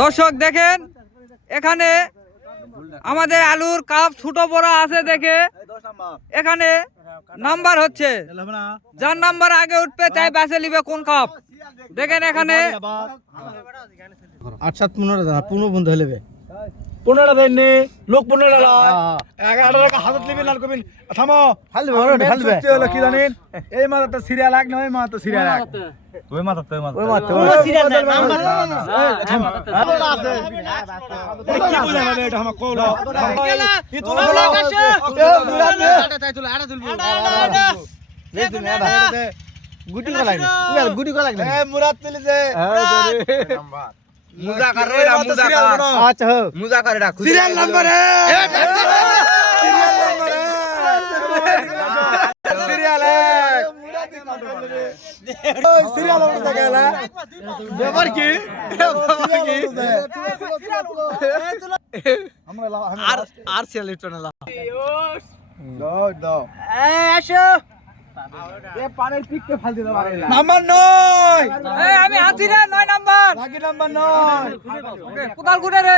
দর্শক দেখেন এখানে আমাদের আলুর কাপ ছোট বড় আছে দেখে এখানে নাম্বার হচ্ছে, যার নাম্বার আগে উঠবে তাই বেছে নিবে কোন কাপ। দেখেন এখানে 8-7-15 বন্ধু হলে 15টা দেননি লোক 15টা লয় 11টা হাতত লিবেন লাল কবিন থামো ফালবে সত্যি হলো কি জানেন এই মাথাটা সিরিয়াল এক নয় মাথা সিরিয়াল এক ওই মাথা কোনো সিরিয়াল নাই নাম্বার আছে কি বলে মানে এটা আমাকে কইলো কি তোলা আকাশে তাই তোলা আড়া তুলবো গুটি কো লাগে গুটি কো লাগে এ মুরাদ তুলিছে নাম্বার মুজা করে রা মুজা কর। আচ্ছা হো মুজা করে রা সিরিয়াল নাম্বার সিরিয়াল এক ওই সিরিয়াল ওটা গেলা ব্যাপার কি আমরা আর সিরিয়াল লিটন না দাও এই আসো নাম্বার 9 আমি হাতি রে 9 নাম্বার নাম্বার 9 কোদাল গুড়ে রে।